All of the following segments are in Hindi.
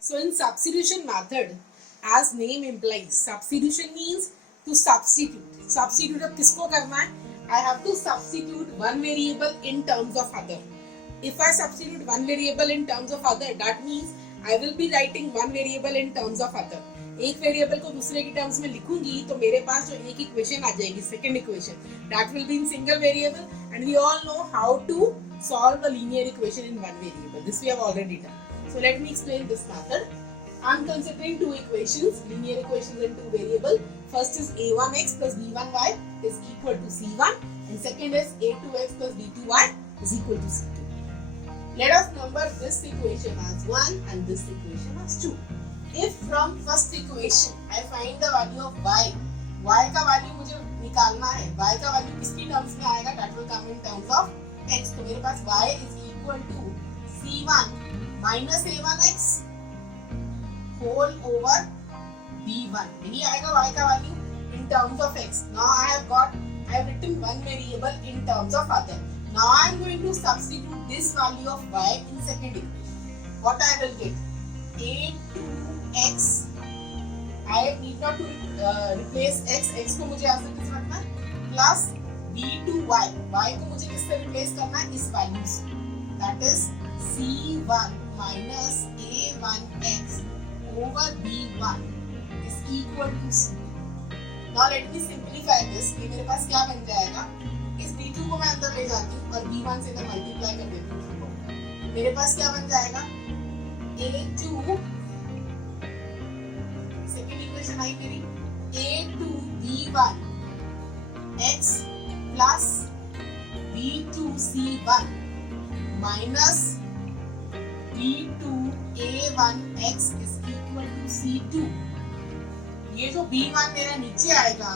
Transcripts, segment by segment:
So in substitution method, as name implies, substitution means to substitute. Substitute अब किसको करना है? I have to substitute one variable in terms of other. If I substitute one variable in terms of other, that means I will be writing one variable in terms of other. एक वेरिएबल को दूसरे की टर्म्स में लिखूंगी तो मेरे पास जो एक इक्वेशन आ जाएगी, second equation, that will be in single variable and we all know how to solve a linear equation in one variable. This we have already done. So let me explain this method. I am considering two equations, linear equations in two variables. First is a1x plus b1y is equal to c1 and second is a2x plus b2y is equal to c2. Let us number this equation as 1 and this equation as 2. If from first equation I find the value of y का value मुझे निकालना है, y का value किसकी terms में आएगा? That will come in terms of x. तो मेरे पास y is equal to c1 minus a1x whole over b1. यही आएगा y का value in terms of x. Now I have written one variable in terms of other. Now I am going to substitute this value of y in second equation. What I will get? a2x. I need not to replace x को मुझे ऐसे किस रखना है? Plus b2y. y को मुझे किससे रिप्लेस करना है? इस वैल्यू से. That is c1 minus a1x over b1 is equal to c. Now let me simplify this. ये मेरे पास क्या बन जाएगा? इस b2 को मैं अंदर ले जाती हूँ और b1 से इधर मल्टीप्लाई कर देती हूँ. मेरे पास क्या बन जाएगा? a2 सेकेंड इक्वेशन आई मेरी a2 b1 x plus b2 c1 minus b2 a1 x is equal to c2. ये जो b1 मेरा नीचे आएगा,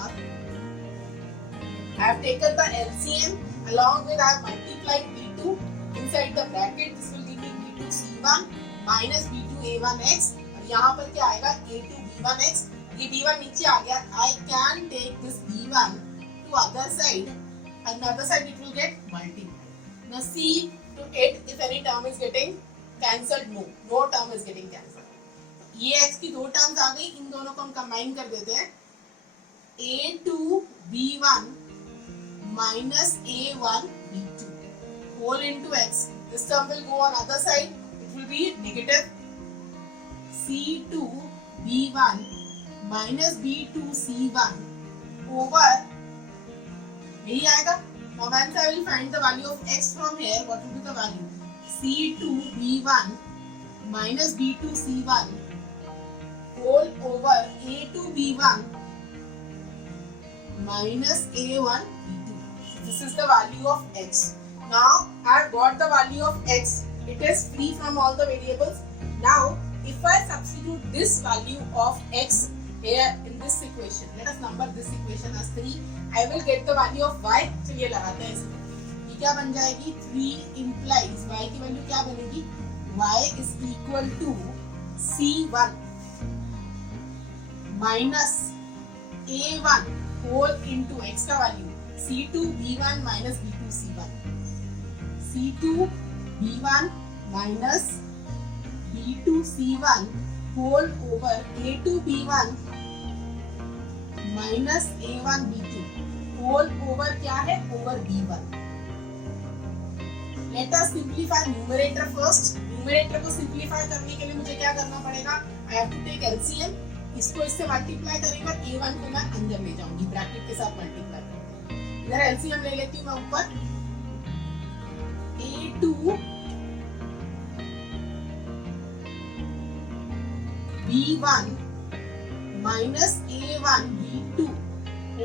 I have taken the LCM along with I have multiplied b2 inside the bracket. This will give me b2 c1 minus b2 a1 x. और यहाँ पर क्या आएगा? a2 b1 x. ये b1 नीचे आ गया. I can take this b1 to other side and the other side it will get multiplied. Now see to it if any term is getting cancelled. No term is getting cancelled. ये x की दो टर्म्स आ गई, इन दोनों को हम कंबाइन कर देते हैं. a2 b1 minus a1 b2 whole into x. This term will go on other side. It will be negative c2 b1 minus b2 c1 over. यही आएगा. Now once I will find the value of x from here, what will be the value? c2 b1 minus b2 c1 whole over a2 b1 minus a1 b2. This is the value of x. Now I have got the value of x. It is free from all the variables. Now if I substitute this value of x here in this equation, let us number this equation as 3. I will get the value of y. चलिए लगाते हैं इसमें. ये क्या बन जाएगी? 3 implies y की वैल्यू क्या बनेगी? y is equal to c1 minus a1 whole into x का value c2 b1 minus b2 c1. c2 b1 minus b2 c1 whole over a2 b1 minus a1 b2 whole over क्या है? over b1. Let us simplify numerator first. Numerator को simplify करने के लिए मुझे क्या करना पड़ेगा? I have to take LCM. इसको इससे मल्टीप्लाई करेंगे, a1 को मैं अंदर ले जाऊंगी, ब्रैकेट के साथ मल्टीप्लाई करेंगे. इधर LCM ले लेती हूँ मैं ऊपर. a2 b1 minus a1 b2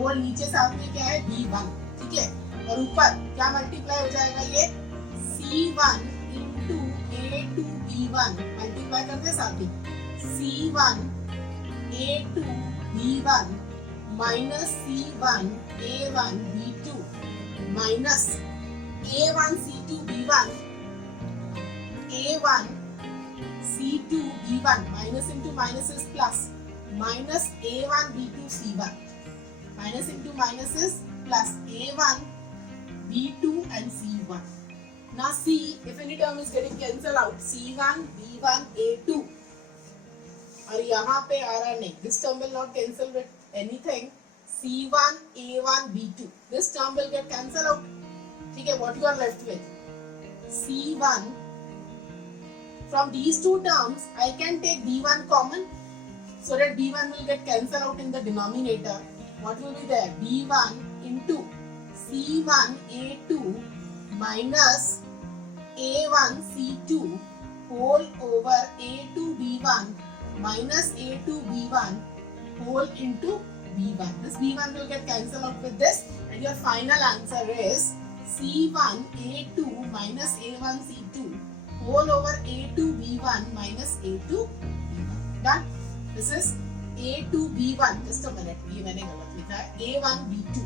और नीचे साथ में क्या है? b1. ठीक है. और ऊपर क्या मल्टीप्लाई हो जाएगा? ये c1 into a2 b1 multiply करते साथ ही c1 a2 b1 minus c1 a1 b2 minus a1 c2 b1 a1 c2 b1 minus into minus is plus minus a1 b2 c1 minus into minus is plus a1 b2 and c1. Now see if any term is getting cancelled out. c1 b1 a2 और यहाँ पे आ रहा नहीं, this term will not cancel with anything. C1 A1 B2, this term will get cancelled out. ठीक है, what you are left with C1. From these two terms, I can take B1 common, so that B1 will get cancelled out in the denominator. What will be there? B1 into C1 A2 minus A1 C2 whole over A2 B1 minus A2 B1 whole into B1. This B1 will get cancelled out with this, and your final answer is C1 A2 minus A1 C2 whole over A2 B1 minus A2 B1. Done. This is A2 B1. Just a minute, ये मैंने गलत लिखा है. A1 B2.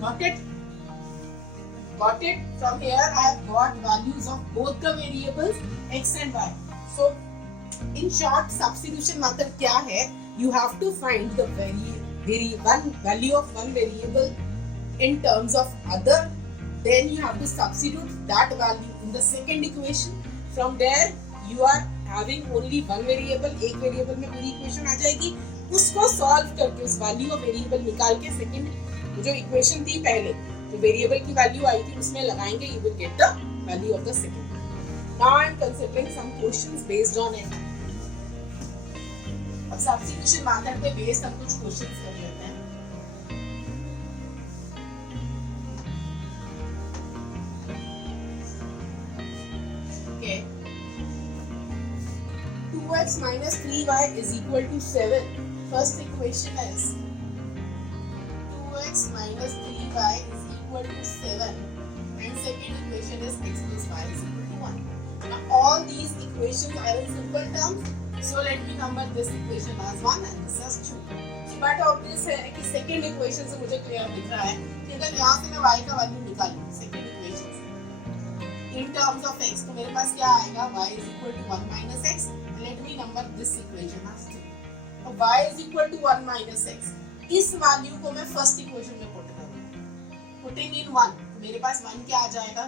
Got it? Got it? From here I have got values of both the variables x and y. So in short, substitution method क्या है? You have to find the value of one variable in terms of other. Then you have to substitute that value in the second equation. From there you are having only one variable. एक variable में पूरी equation आ जाएगी. उसको solve करके उस value of variable निकाल के second जो equation थी पहले जो variable की value आई थी उसमें लगाएंगे. You will get the value of the second. Now I am considering some questions based on it. अब substitution method पे based हम कुछ questions कर लेते हैं. Okay. 2x minus 3y is equal to 7. First equation is 2x minus 3y is equal to 7, and second equation is x plus y is equal to 1. Now all these equations are in simple terms, so let me number this equation as 1 and this as 2. But obvious है कि second equation से मुझे clear दिख रहा है कि अगर यहाँ से मैं y का वैल्यू निकालूँ second equation से in terms of x, तो मेरे पास क्या आएगा? y is equal to 1 minus x. Let me number this equation as 2. अब y is equal to 1 minus x. इस वैल्यू को मैं फर्स्ट इक्वेशन में पुट करूंगा. Putting in 1, मेरे पास 1 क्या आ जाएगा?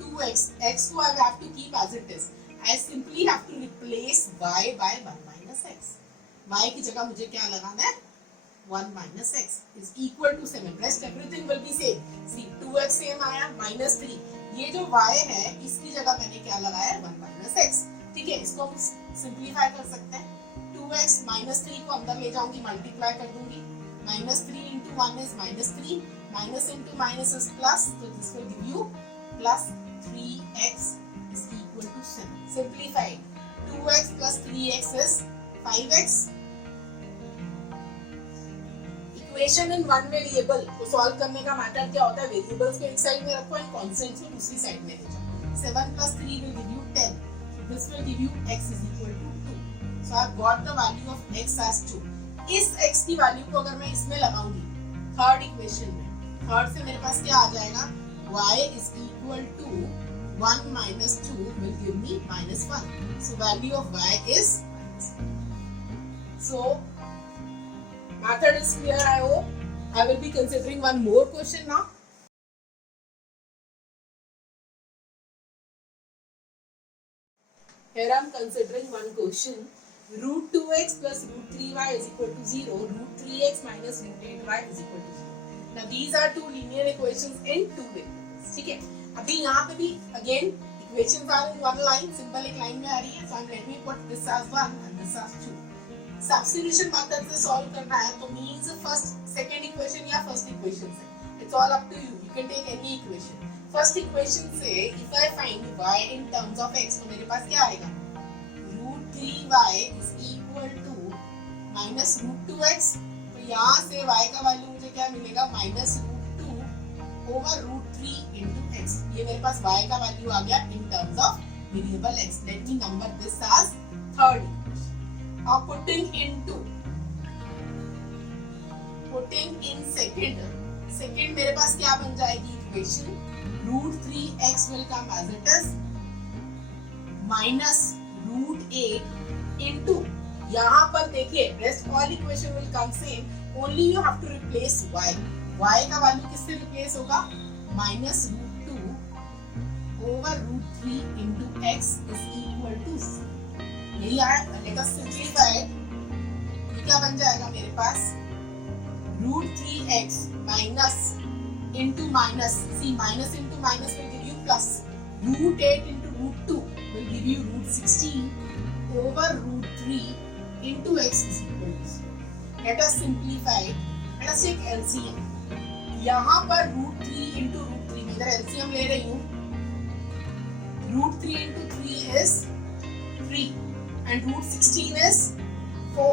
2x. x को I have to keep as it is. I simply have to replace y by 1 minus x. y की जगह मुझे क्या लगाना है? 1 minus x is equal to 7. Rest everything will be same. See, 2x same आया, minus 3. ये जो y है इसकी जगह मैंने क्या लगाया है? 1 minus x. ठीक है, इसको हम सिंप्लीफाई कर सकते हैं. 2x minus 3 को अंदर ले जाऊंगी, मल्टीप्लाई कर दूंगी. minus 3 into 1 is minus 3. Minus into minus is plus, so this will give you plus 3x is equal to 7. Simplified. 2x plus 3x is 5x. Equation in one variable को solve करने का मैटर क्या होता है? Variables को एक साइड में रखो and constants को दूसरी साइड में ले जाओ. 7 plus 3 will give you 10. So this will give you x is equal to 2. So I have got the value of x as 2. इस x की वैल्यू को अगर मैं इसमें लगाऊंगी थर्ड इक्वेशन में, थर्ड से मेरे पास क्या आ जाएगा? y is equal to 1 minus 2 will give me minus 1. So value of y is minus 1. So method is clear, I hope. I will be considering one more question now. Here I am considering one question. Root 2x plus root 3y is equal to 0. Root 3x minus root 8y is equal to 0. Now these are two linear equations in two variables. ठीक है? अभी यहाँ पे भी again equations are in one line. Simple एक line में आ रही है. So let me put this as 1 and this as 2. Substitution method से solve करना है तो means first second equation या first equation से. It's all up to you. You can take any equation. First equation से if I find y in terms of x तो मेरे पास क्या आएगा? Root 3y is equal to minus root 2x. तो यहाँ से y का वैल्यू मुझे क्या मिलेगा? minus root 2 over root 3 into x. ये मेरे पास y का वैल्यू आ गया in terms of variable x. Let me number this as third equation. Now putting in second मेरे पास क्या बन जाएगी equation? root 3x will come as it is minus root 8 into, यहाँ पर देखिए rest all equation will come same, only you have to replace y. y का वैल्यू किससे रिप्लेस होगा? minus root 2 over root 3 into x is equal to let us simplify. ये क्या बन जाएगा मेरे पास, √3x minus into minus, see minus into minus will give you plus, √8 into √2 will give you √16 over √3 into x is equal to 0. Let us simplify it. Let us take LCM. यहाँ पर √3 into √3, मैं इधर LCM ले रही हूँ, √3 into 3 is 3 and √16 is 4,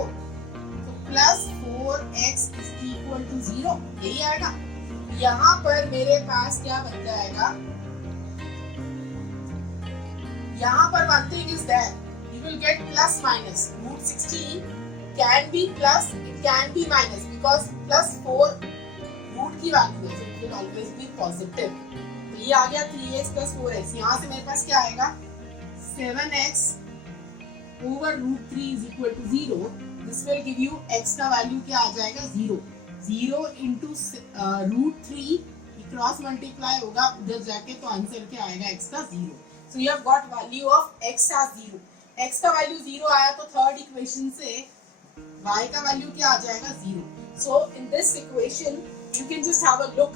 so plus 4x is equal to 0, यही आएगा। यहाँ पर मेरे पास क्या बन जाएगा, यहाँ पर one thing is that you will get plus minus, √16 can be plus, it can be minus because plus 4 root की वैल्यू है, so it will always be positive। तो ये आ गया 3x plus 4x, यहाँ से मेरे पास क्या आएगा, 7x over √3 is equal to 0। This will give you x का वैल्यू क्या आ जाएगा, 0 into √3 क्रॉस मल्टीप्लाई होगा उधर जाके, तो आंसर क्या आएगा, x का 0। So you have got value of x as 0। x का वैल्यू 0 आया तो थर्ड इक्वेशन से y का वैल्यू क्या आ जाएगा, 0। So in this equation you can just have a look,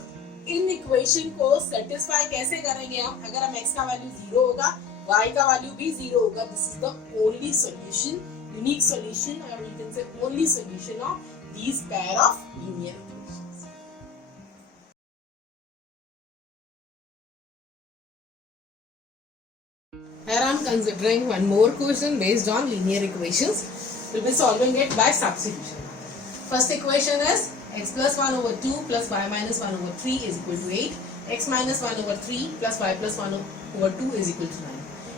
in equation को सेटिस्फाई कैसे करेंगे हम, अगर हम x का वैल्यू 0 होगा, y का वैल्यू भी 0 होगा, this is the only solution, unique solution, और we can say only solution of these pair of linear equations. Here I am considering one more question based on linear equations. We'll be solving it by substitution. First equation is x plus 1 over 2 plus y minus 1 over 3 is equal to 8. X minus 1 over 3 plus y plus 1 over 2 is equal to 9.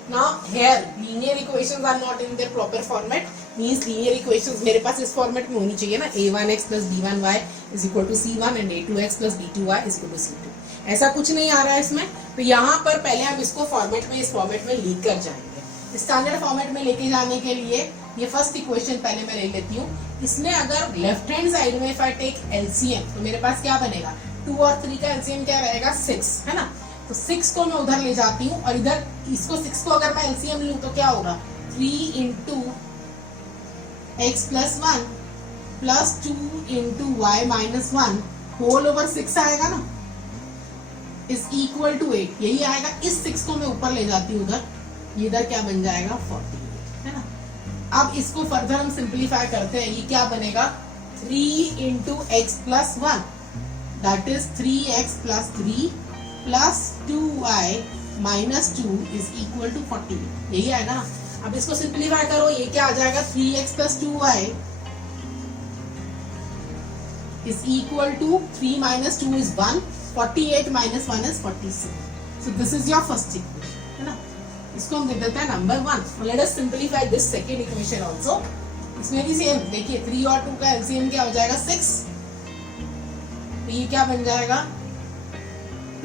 Now here linear equations are not in their proper format, means linear equations मेरे पास इस फॉर्मेट में होनी चाहिए ना, a1x plus b1y is equal to c1 and a2x plus b2y is equal to c2। ऐसा कुछ नहीं आ रहा है इसमें, तो यहाँ पर पहले हम इसको फॉर्मेट में, इस फॉर्मेट में लिख कर जाएंगे। स्टैंडर्ड फॉर्मेट में लेके जाने के लिए ये फर्स्ट इक्वेशन पहले मैं ले लेती हूँ। इसमें अगर लेफ्ट हैंड साइड में इफ आई टेक एलसीएम तो मेरे पास क्या बनेगा, 2 और 3 का एलसीएम क्या रहेगा, 6, है ना। तो 6 को मैं उधर ले जाती हूँ और इधर इसको 6 को अगर मैं एलसीएम लूँ तो क्या होगा, 3 into x plus 1 plus 2 into y minus 1 whole over 6 आएगा ना, इज इक्वल टू 8, यही आएगा। इस 6 को मैं ऊपर ले जाती हूँ उधर, ये इधर क्या बन जाएगा, 48, है ना। अब इसको फर्दर हम सिंप्लीफाई करते हैं, ये क्या बनेगा, 3 into x plus 1 that is 3x plus 3 plus 2y minus 2 is equal to 48, यही आएगा ना। अब इसको सिंप्लीफाई करो, ये क्या आ जाएगा, 3x plus 2y is equal to 3 minus 2 is 1, 48 minus 1 is 47. So this is your first equation, है ना। इसको हम दे देते हैं number 1। Let us simplify this second equation also। इसमें भी सेम देखिए, 3 और 2 का एलसीएम क्या हो जाएगा, 6, तो ये क्या बन जाएगा,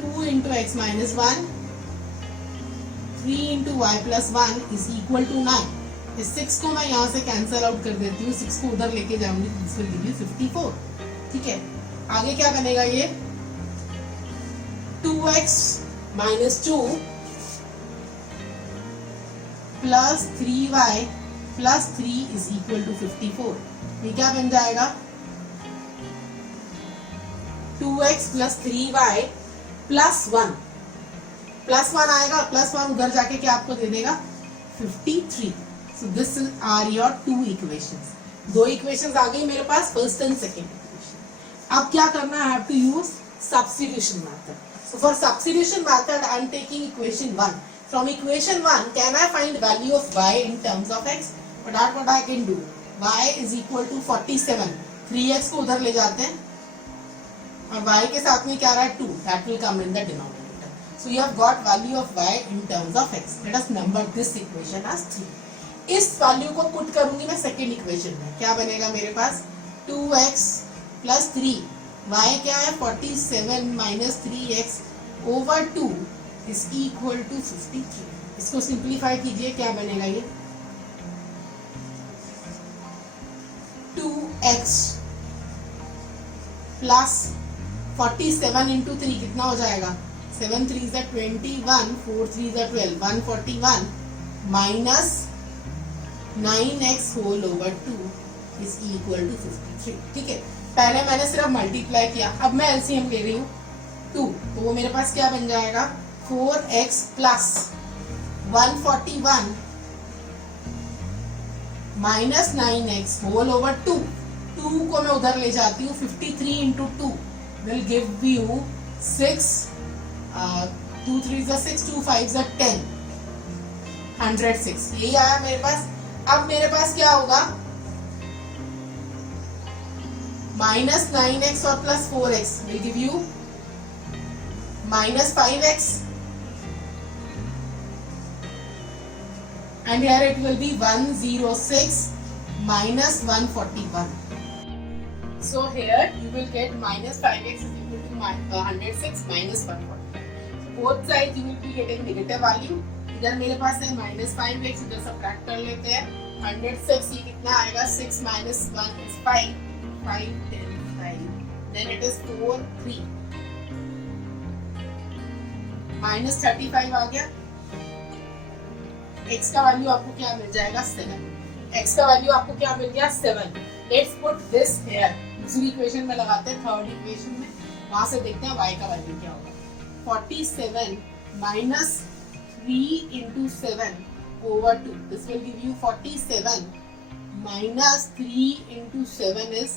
2 into x minus 1 3 into y plus 1 is equal to 9। इस 6 को मैं यहाँ से कैंसल आउट कर देती हूँ, 6 को उधर लेके जाऊंगी, दिस विल गिव यू 54, ठीक है। आगे क्या बनेगा, ये 2x minus 2 plus 3y plus 3 is equal to 54, ये क्या बन जाएगा, 2x plus 3y plus 1 plus 1 आएगा, प्लस 1 उधर जाके क्या आपको दे देगा, 53। So this are your 2 equations. 2 equations आ गई मेरे पास, फर्स्ट एंड सेकंड इक्वेशन। अब क्या करना है, I have to use substitution method. So for substitution method I am taking equation 1। From equation 1 can I find value of y in terms of x? But what I can do, y is equal to 47, 3x को उधर ले जाते हैं और y के साथ में क्या रहा है, 2, that will come in the denominator. So you have got value of y in terms of x. Let us number this equation as 3. इस वैल्यू को पुट करूंगी मैं सेकेंड इक्वेशन में, क्या बनेगा मेरे पास, 2x plus 3, y क्या है, 47 minus 3x over 2 is equal to 53। इसको सिंप्लीफाई कीजिए, क्या बनेगा ये, 2x plus 47 into 3 कितना हो जाएगा, 7 3s are 21, 4 3s are 12, 141 minus 9x whole over 2 is equal to 53। ठीक है, पहले मैंने सिर्फ मल्टीप्लाई किया, अब मैं एलसीएम ले रही हूँ 2, तो वो मेरे पास क्या बन जाएगा 4x plus 141 minus 9x whole over 2। 2 को मैं उधर ले जाती हूँ, 53 इंटू 2 विल गिव यू 6, 2 3 6, 2 5 10, 106। यही आया मेरे पास। अब मेरे पास क्या होगा, माइनस 9x और plus 4x will give you minus 5x, and here it will be 106 minus 141. So here you will get minus 5x is equal to 106 minus 141. So both sides you will be getting negative value. इधर मेरे पास है minus 5x, इधर subtract कर लेते हैं। 106 ये कितना आएगा, 6 minus 1 is 5, 5 10 5, then it is 4 3, minus 35 आ गया। x का वैल्यू आपको क्या मिल जाएगा 7। x का वैल्यू आपको क्या मिल गया 7। लेट्स पुट दिस हियर, दूसरी इक्वेशन में लगाते हैं, थर्ड इक्वेशन में, वहां से देखते हैं y का वैल्यू क्या होगा। 47 minus 3 into 7 over 2, this will give you 47 minus 3 into 7 is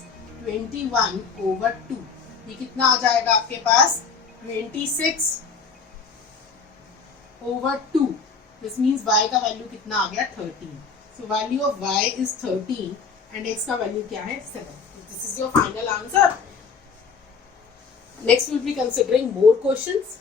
21 over 2। ये कितना आ जाएगा आपके पास 26 over 2. This means y का वैल्यू कितना आ गया 13. So value of y is 13 and x का वैल्यू क्या है 7. So this is your final answer. Next we'll be considering more questions.